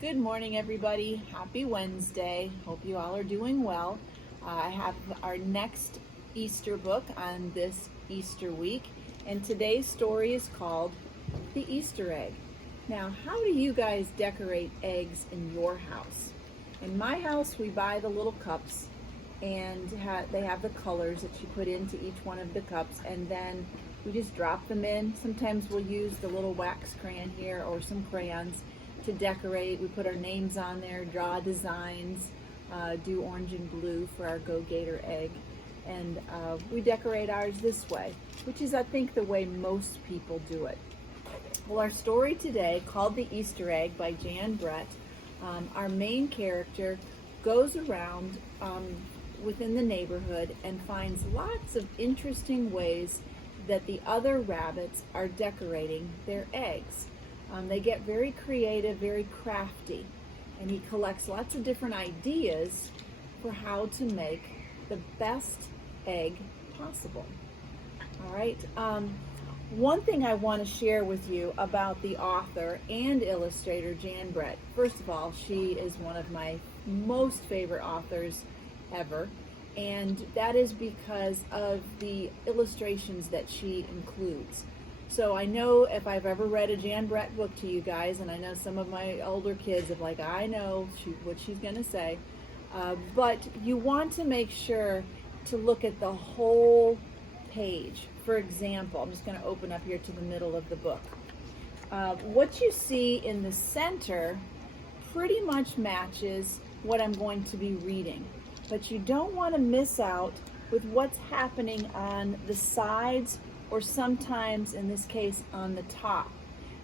Good morning, everybody. Happy Wednesday. Hope you all are doing well. I have our next Easter book on this Easter week, and today's story is called The Easter Egg. Now, how do you guys decorate eggs in your house? In my house, we buy the little cups, and they have the colors that you put into each one of the cups, and then we just drop them in. Sometimes we'll use the little wax crayon here or some crayons to decorate. We put our names on there, draw designs, do orange and blue for our Go Gator egg, and we decorate ours this way, which is, I think, the way most people do it. Well, our story today, called The Easter Egg by Jan Brett, our main character goes around within the neighborhood and finds lots of interesting ways that the other rabbits are decorating their eggs. They get very creative, very crafty, and he collects lots of different ideas for how to make the best egg possible. All right. One thing I want to share with you about the author and illustrator, Jan Brett. First of all, she is one of my most favorite authors ever, and that is because of the illustrations that she includes. So I know if I've ever read a Jan Brett book to you guys, and I know some of my older kids are like, I know what she's going to say, but you want to make sure to look at the whole page. For example, I'm just going to open up here to the middle of the book. What you see in the center pretty much matches what I'm going to be reading, but you don't want to miss out with what's happening on the sides, or sometimes, in this case, on the top,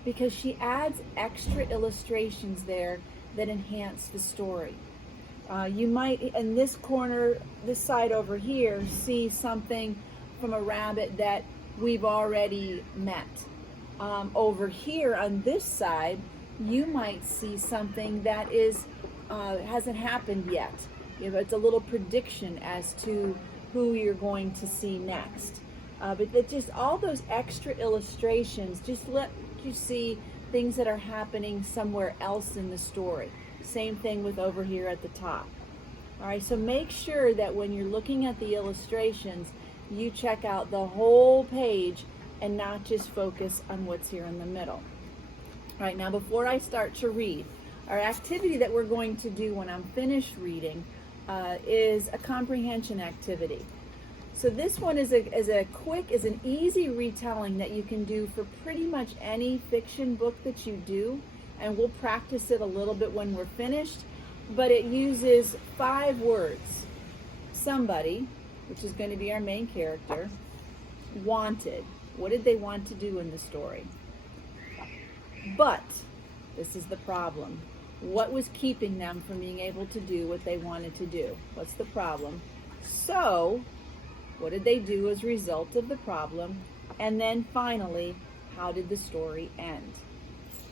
because she adds extra illustrations there that enhance the story. You might, in this corner, this side over here, see something from a rabbit that we've already met. Over here on this side, you might see something that hasn't happened yet. It's a little prediction as to who you're going to see next. But just all those extra illustrations just let you see things that are happening somewhere else in the story. Same thing with over here at the top. All right, so make sure that when you're looking at the illustrations, you check out the whole page and not just focus on what's here in the middle. All right, now before I start to read, our activity that we're going to do when I'm finished reading is a comprehension activity. So this one is an easy retelling that you can do for pretty much any fiction book that you do, and we'll practice it a little bit when we're finished, but it uses 5 words. Somebody, which is going to be our main character, wanted. What did they want to do in the story? But, this is the problem. What was keeping them from being able to do what they wanted to do? What's the problem? So, what did they do as a result of the problem? And then finally, how did the story end?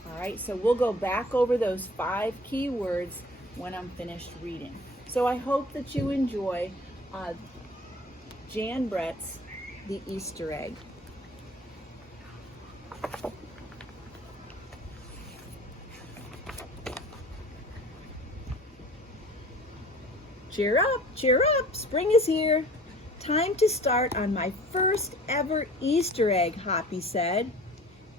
All right, so we'll go back over those 5 key words when I'm finished reading. So I hope that you enjoy Jan Brett's The Easter Egg. Cheer up, spring is here. Time to start on my first ever Easter egg, Hoppy said.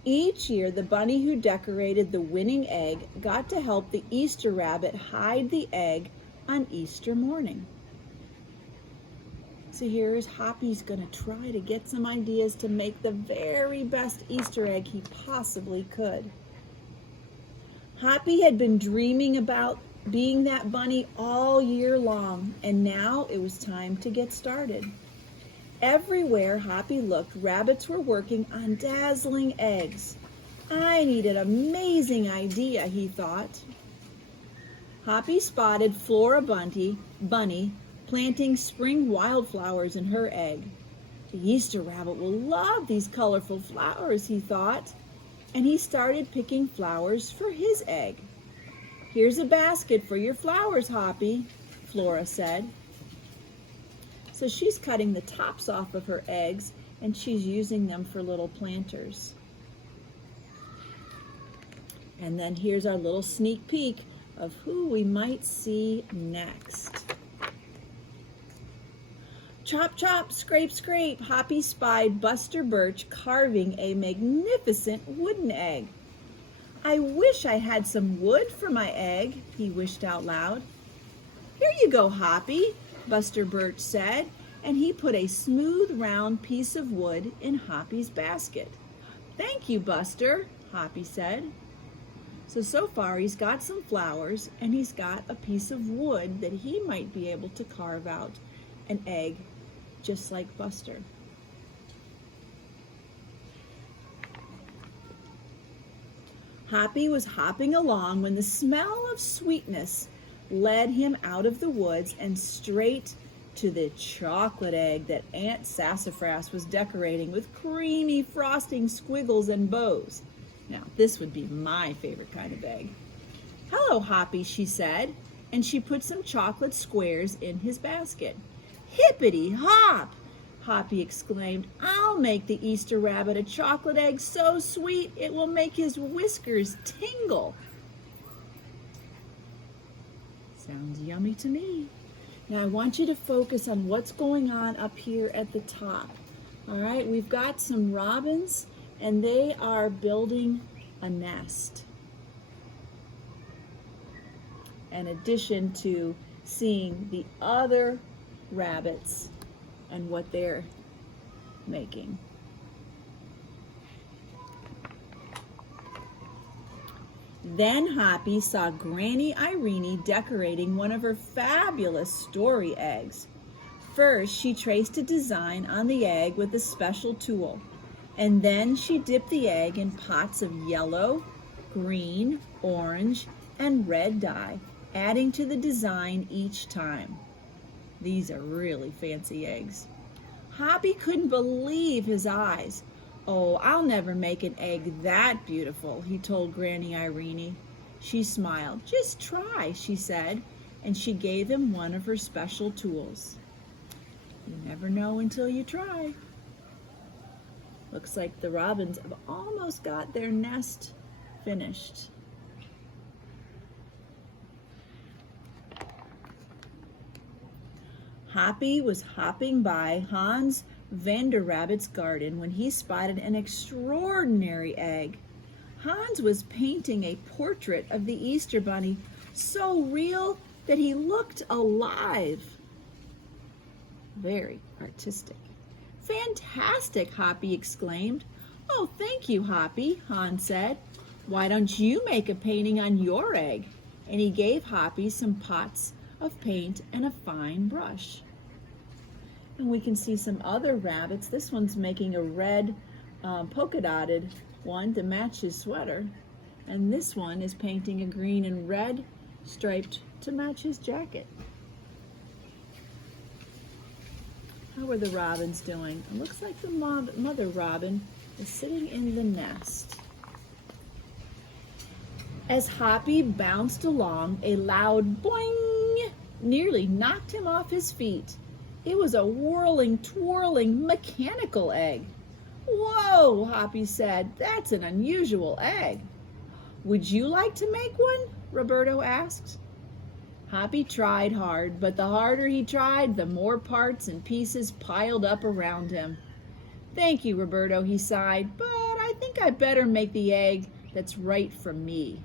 Each year, the bunny who decorated the winning egg got to help the Easter rabbit hide the egg on Easter morning. So here's Hoppy's gonna try to get some ideas to make the very best Easter egg he possibly could. Hoppy had been dreaming about being that bunny all year long, and now it was time to get started. Everywhere Hoppy looked, rabbits were working on dazzling eggs. I need an amazing idea, he thought. Hoppy spotted Flora Bunny planting spring wildflowers in her egg. The Easter rabbit will love these colorful flowers, he thought, and he started picking flowers for his egg. Here's a basket for your flowers, Hoppy, Flora said. So she's cutting the tops off of her eggs, and she's using them for little planters. And then here's our little sneak peek of who we might see next. Chop, chop, scrape, scrape, Hoppy spied Buster Birch carving a magnificent wooden egg. I wish I had some wood for my egg, he wished out loud. Here you go, Hoppy, Buster Birch said, and he put a smooth, round piece of wood in Hoppy's basket. Thank you, Buster, Hoppy said. So far he's got some flowers and he's got a piece of wood that he might be able to carve out an egg just like Buster. Hoppy was hopping along when the smell of sweetness led him out of the woods and straight to the chocolate egg that Aunt Sassafras was decorating with creamy frosting, squiggles, and bows. Now, this would be my favorite kind of egg. Hello, Hoppy, she said, and she put some chocolate squares in his basket. Hippity hop, Hoppy exclaimed. I'll make the Easter rabbit a chocolate egg so sweet it will make his whiskers tingle. Sounds yummy to me. Now I want you to focus on what's going on up here at the top. All right, we've got some robins and they are building a nest. In addition to seeing the other rabbits and what they're making. Then Hoppy saw Granny Irene decorating one of her fabulous story eggs. First, she traced a design on the egg with a special tool, and then she dipped the egg in pots of yellow, green, orange, and red dye, adding to the design each time. These are really fancy eggs. Hoppy couldn't believe his eyes. Oh, I'll never make an egg that beautiful, he told Granny Irene. She smiled. Just try, she said, and she gave him one of her special tools. You never know until you try. Looks like the robins have almost got their nest finished. Hoppy was hopping by Hans Vanderrabbit's garden when he spotted an extraordinary egg. Hans was painting a portrait of the Easter Bunny so real that he looked alive. Very artistic. Fantastic, Hoppy exclaimed. Oh, thank you, Hoppy, Hans said. Why don't you make a painting on your egg? And he gave Hoppy some pots of paint and a fine brush. And we can see some other rabbits. This one's making a red polka dotted one to match his sweater. And this one is painting a green and red striped to match his jacket. How are the robins doing? It looks like the mother robin is sitting in the nest. As Hoppy bounced along, a loud boing nearly knocked him off his feet. It was a whirling, twirling, mechanical egg. Whoa, Hoppy said, that's an unusual egg. Would you like to make one? Roberto asked. Hoppy tried hard, but the harder he tried, the more parts and pieces piled up around him. Thank you, Roberto, he sighed, but I think I better make the egg that's right for me.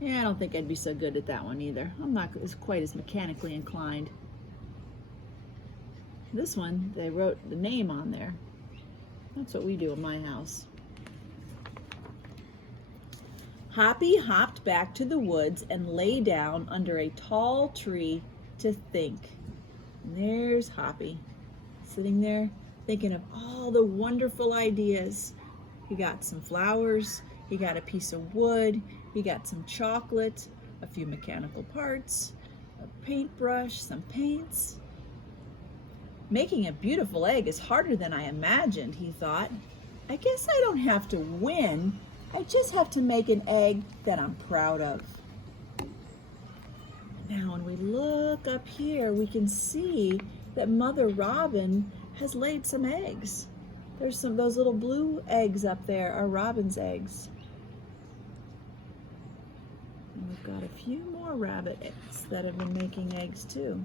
Yeah, I don't think I'd be so good at that one either. I'm not quite as mechanically inclined. This one, they wrote the name on there. That's what we do in my house. Hoppy hopped back to the woods and lay down under a tall tree to think. And there's Hoppy, sitting there thinking of all the wonderful ideas. He got some flowers, he got a piece of wood, he got some chocolate, a few mechanical parts, a paintbrush, some paints. Making a beautiful egg is harder than I imagined, he thought. I guess I don't have to win. I just have to make an egg that I'm proud of. Now, when we look up here, we can see that Mother Robin has laid some eggs. There's those little blue eggs up there are robin's eggs. And we We've got a few more rabbits that have been making eggs too.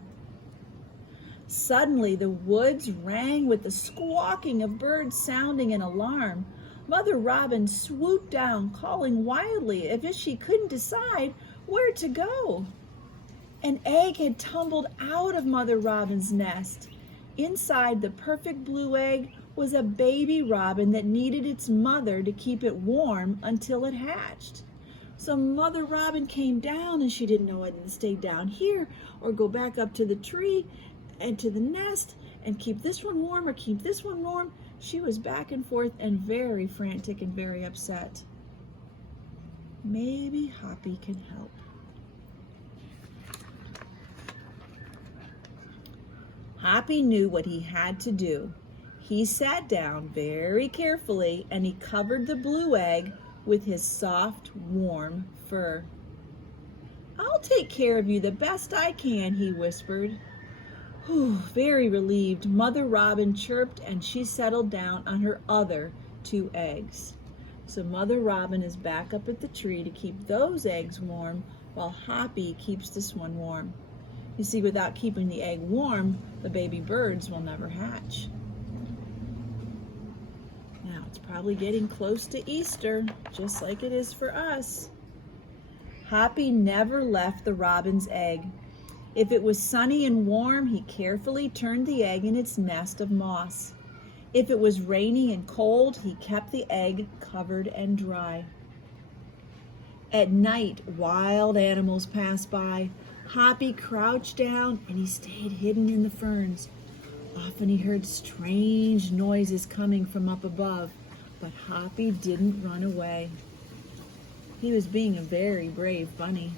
Suddenly, the woods rang with the squawking of birds sounding an alarm. Mother Robin swooped down, calling wildly as if she couldn't decide where to go. An egg had tumbled out of Mother Robin's nest. Inside the perfect blue egg was a baby robin that needed its mother to keep it warm until it hatched. So Mother Robin came down, and she didn't know whether to stay down here or go back up to the tree and to the nest and keep this one warm or keep this one warm. She was back and forth and very frantic and very upset. Maybe Hoppy can help. Hoppy knew what he had to do. He sat down very carefully and he covered the blue egg with his soft, warm fur. "I'll take care of you the best I can," he whispered. Very relieved, Mother Robin chirped and she settled down on her other 2 eggs. So Mother Robin is back up at the tree to keep those eggs warm while Hoppy keeps this one warm. You see, without keeping the egg warm, the baby birds will never hatch. Now, it's probably getting close to Easter, just like it is for us. Hoppy never left the robin's egg. If it was sunny and warm, he carefully turned the egg in its nest of moss. If it was rainy and cold, he kept the egg covered and dry. At night, wild animals passed by. Hoppy crouched down and he stayed hidden in the ferns. Often he heard strange noises coming from up above, but Hoppy didn't run away. He was being a very brave bunny.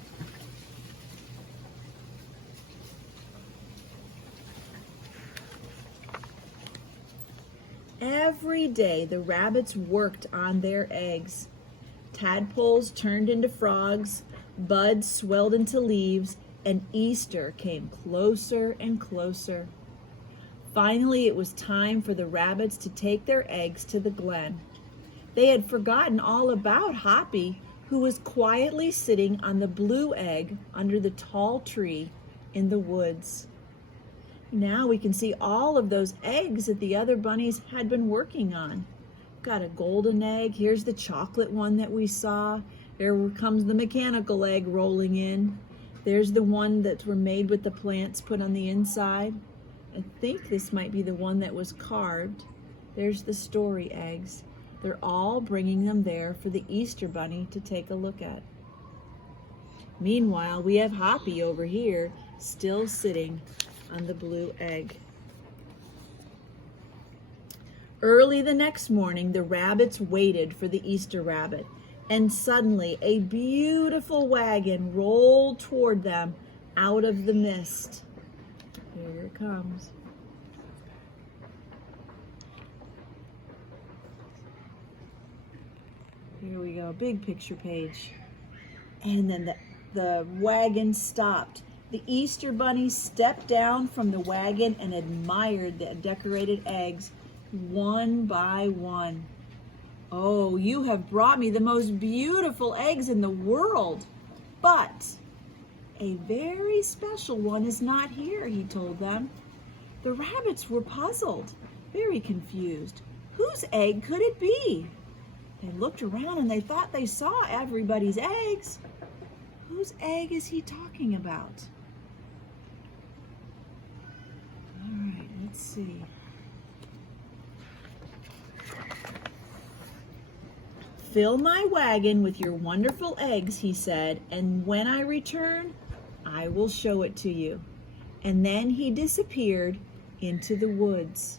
Every day the rabbits worked on their eggs. Tadpoles turned into frogs, buds swelled into leaves, and Easter came closer and closer. Finally, it was time for the rabbits to take their eggs to the glen. They had forgotten all about Hoppy, who was quietly sitting on the blue egg under the tall tree in the woods. Now we can see all of those eggs that the other bunnies had been working on. Got a golden egg. Here's the chocolate one that we saw. There comes the mechanical egg rolling in. There's the one that were made with the plants put on the inside. I think this might be the one that was carved. There's the story eggs. They're all bringing them there for the Easter bunny to take a look at. Meanwhile, we have Hoppy over here, still sitting on the blue egg. Early the next morning, the rabbits waited for the Easter rabbit, and suddenly a beautiful wagon rolled toward them out of the mist. Here it comes. Here we go, big picture page. And then the wagon stopped. The Easter bunny stepped down from the wagon and admired the decorated eggs one by one. "Oh, you have brought me the most beautiful eggs in the world, but a very special one is not here," he told them. The rabbits were puzzled, very confused. Whose egg could it be? They looked around and they thought they saw everybody's eggs. Whose egg is he talking about? All right, let's see. "Fill my wagon with your wonderful eggs," he said, "and when I return, I will show it to you." And then he disappeared into the woods.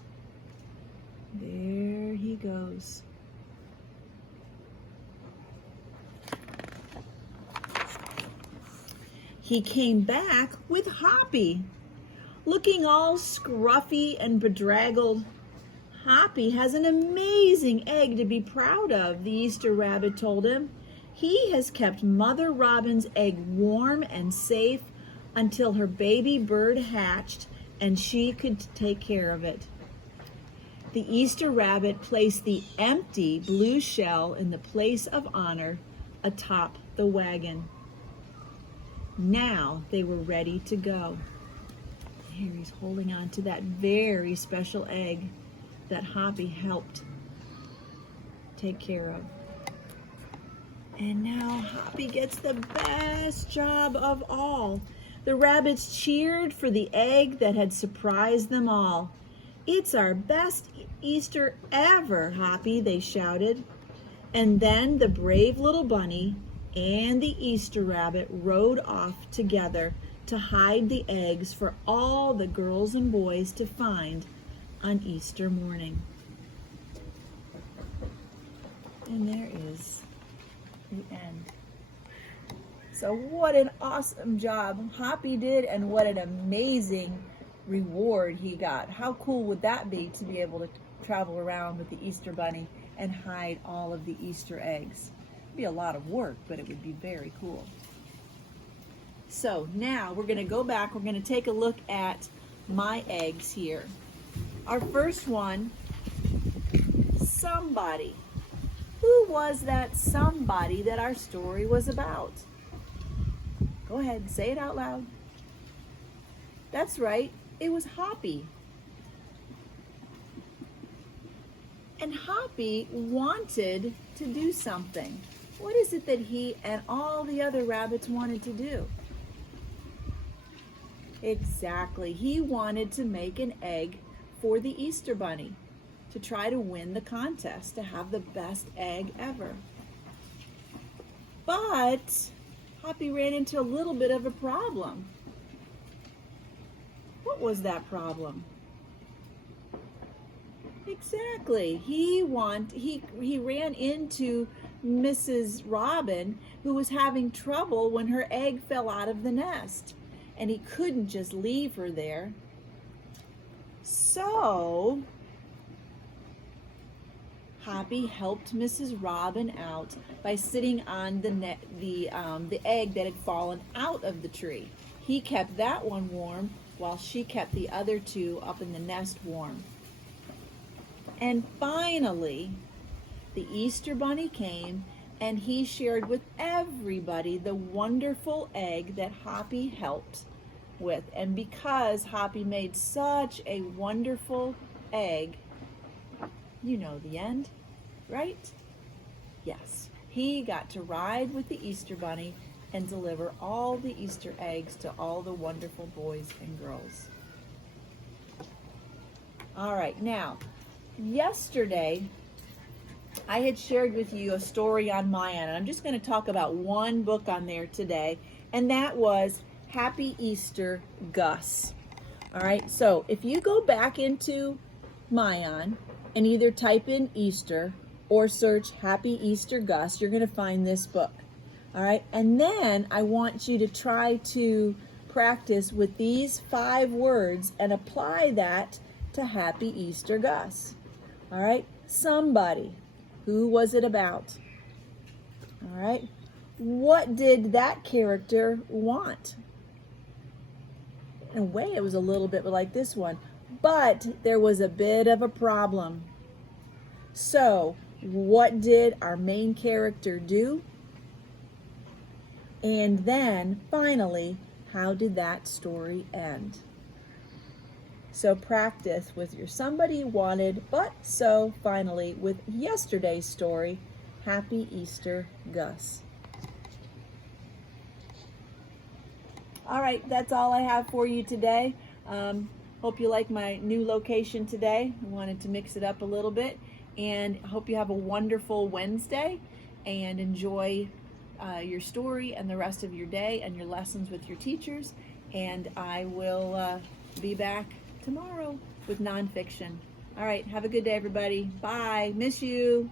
There he goes. He came back with Hoppy, looking all scruffy and bedraggled. "Hoppy has an amazing egg to be proud of," the Easter rabbit told him. "He has kept Mother Robin's egg warm and safe until her baby bird hatched and she could take care of it." The Easter rabbit placed the empty blue shell in the place of honor atop the wagon. Now they were ready to go. Here he's holding on to that very special egg that Hoppy helped take care of. And now Hoppy gets the best job of all. The rabbits cheered for the egg that had surprised them all. "It's our best Easter ever, Hoppy," they shouted. And then the brave little bunny and the Easter rabbit rode off together to hide the eggs for all the girls and boys to find on Easter morning. And there is the end. So what an awesome job Hoppy did, and what an amazing reward he got. How cool would that be, to be able to travel around with the Easter bunny and hide all of the Easter eggs? It'd be a lot of work, but it would be very cool. So now we're going to go back. We're going to take a look at my eggs here. Our first one, somebody. Who was that somebody that our story was about? Go ahead, say it out loud. That's right, it was Hoppy. And Hoppy wanted to do something. What is it that he and all the other rabbits wanted to do? Exactly, he wanted to make an egg for the Easter bunny, to try to win the contest, to have the best egg ever. But Hoppy ran into a little bit of a problem. What was that problem? Exactly. He ran into Mrs. Robin, who was having trouble when her egg fell out of the nest, and he couldn't just leave her there. So Hoppy helped Mrs. Robin out by sitting on the egg that had fallen out of the tree. He kept that one warm while she kept the other two up in the nest warm. And finally, the Easter bunny came, and he shared with everybody the wonderful egg that Hoppy helped with. And because Hoppy made such a wonderful egg, you know the end, right? Yes, he got to ride with the Easter bunny and deliver all the Easter eggs to all the wonderful boys and girls. All right, now, yesterday, I had shared with you a story on my end, and I'm just going to talk about one book on there today, and that was Happy Easter, Gus. All right, so if you go back into Mayan and either type in Easter or search Happy Easter, Gus, you're going to find this book. All right, and then I want you to try to practice with these 5 words and apply that to Happy Easter, Gus. All right, somebody. Who was it about? All right, what did that character want? In a way, it was a little bit like this one, but there was a bit of a problem. So, what did our main character do? And then, finally, how did that story end? So practice with your somebody wanted, but so finally with yesterday's story, Happy Easter, Gus. All right, that's all I have for you today. Hope you like my new location today. I wanted to mix it up a little bit, and hope you have a wonderful Wednesday and enjoy your story and the rest of your day and your lessons with your teachers. And I will be back tomorrow with nonfiction. All right, have a good day, everybody. Bye. Miss you.